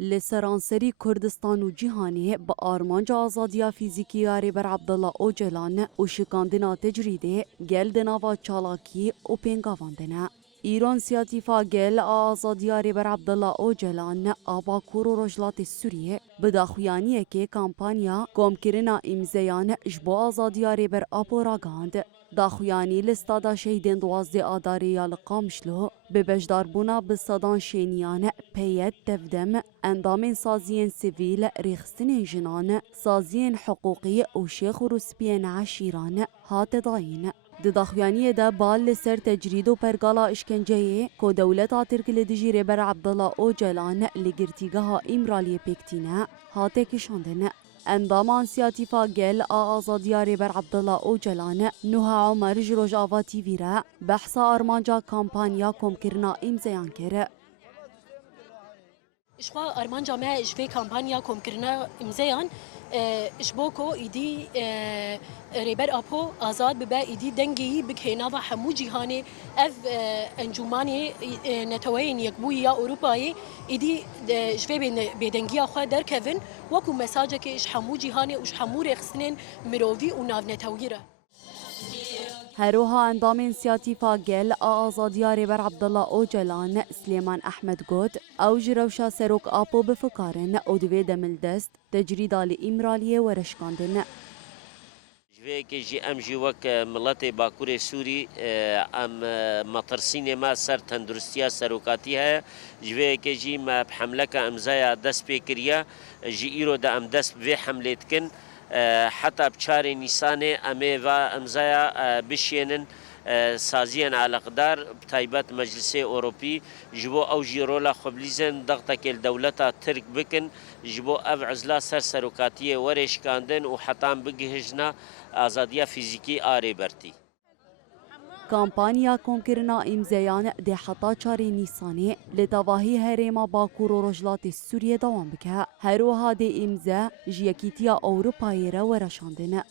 لسرانسری کردستان و جیهانی با آرمانج آزادیا فیزیکی یاری بر عبدالله اوجلان و شکاندنا تجریده گل دناوا چالاکی و پینگاواندنه. ایران سیاتیفا گل آزادیاری بر عبدالله اوجلان آبا کور و رجلات سوریه بداخویانیه که کامپانیا گمکرنا امزیان جبو آزادیاری بر آبو راگاند. داخویانی لستادا شهیدین دوازده آداری یالقامشلو به بجداربونا بستادان شینیان پیت تفدم اندام سازین سیویل ریخستین جنان سازین حقوقی و شیخ و رسپین عشیران هات داین. داخویانی دا بال لسر تجرید و پرگالا اشکنجهی که دولتا ترک لدجیره بر عبدالله اوجلان لگرتیگاه امرالی پیکتینه هاته کشاندن. اندامان سیاتیفا گل آزادیاری بر عبدالله اوجلان نوها عمر جروج آواتی ویره بحثا آرمانجا کامپانیا کمکرنا امزیان کره. إشخوا أرمان جامعة إشفي كامبانيا كوم كرنا إمزيان إشبوكو إيدي ريبر أبو آزاد ببا إيدي دنجي بكهنافا حمو جيهاني أف أنجماني نتوين يكبويا أوروباي إيدي إشفي بدنجي أخوا در كيفن وكو مساجك إش حمو جيهاني وش حمو رخصنين مروفي وناف نتويره. هروها اندام سیاتیفا گل آزادیاری بر عبدالله اوجلان سلیمان احمد گوت او جروشا سروک آپو بفکارن او دوی دمل دست تجریدا لی امرالیه ورشکاندن. جوی که جی ام جی وک ملت باکور سوری ام مطرسین ما سر تندرستیا سروکاتی ہے جوی که جی ما بحمله که امزایا دست پیکریا جی ایرو دا ام دست به حملت کن حتى بشار نيسان أمي وأمزايا بشينن سازيا على قدار بتايبات مجلس أوروبي جبو أو جيرولا خبليزن ضغطك الدولة ترك بكن جبو أف عزلا سرسروكاتية ورش كاندن وحتام بجهجنا آزادية فيزيكي آري برتي. کامپانیا کمکرنا امزیان ده حتا چاری نیسانی لتواهی هریما باکور و رجلات سوریه دوام بکه هروها ده امزه جیکیتیا اوروپایی را ورشاندنه.